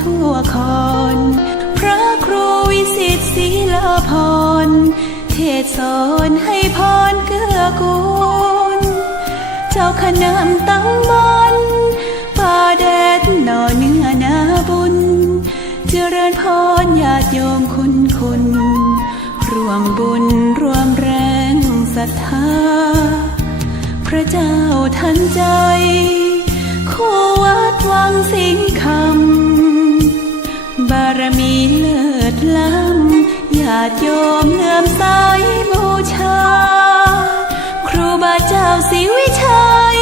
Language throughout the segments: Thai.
ทั่วคอนพระครูวิสิทธิ์ศิลาภรณ์เทศสอนให้พรเกื้อกูลเจ้าคณะตำบลป่าแดดหน่อเนื้อนาบุญเจริญพรญาติโยมคุณร่วมบุญร่วมแรงศรัทธาพระเจ้าทันใจคู่วัดวังสิงห์คำบารมีเลิศล้ำญาติโยมเลื่อมใสบูชาครูบาเจ้าศรีวิชัย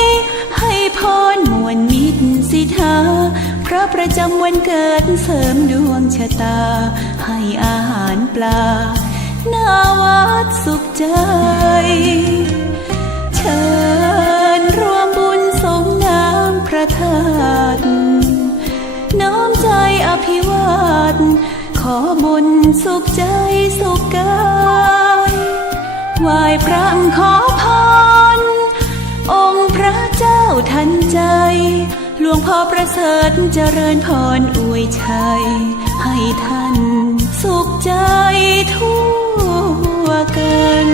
ให้พรมวลมิตรสิทธาพระประจำวันเกิดเสริมดวงชะตาให้อาหารปลาหน้าวัดสุขใจเชิญร่วมบุญสงน้ำพระธาตุน้อมใจอภิวาทขอบุญสุขใจสุขกายไหว้พระขอพรองค์พระเจ้าทันใจหลวงพ่อประเสริฐเจริญพรอวยชัยให้ท่านสุขใจทั่วกัน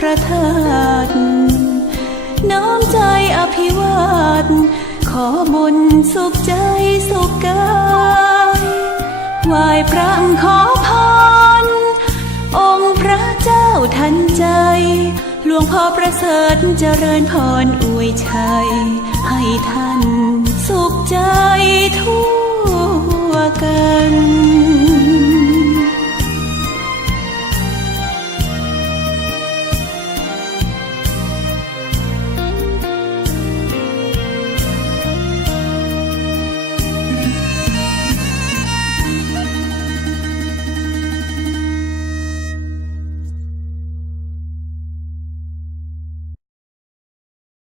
พระธาตุน้อมใจอภิวาทขอบุญสุขใจสุขกายไหว้พระขอพรองค์พระเจ้าทันใจหลวงพ่อประเสริฐเจริญพรอวยชัยให้ท่านสุขใจทั่วกัน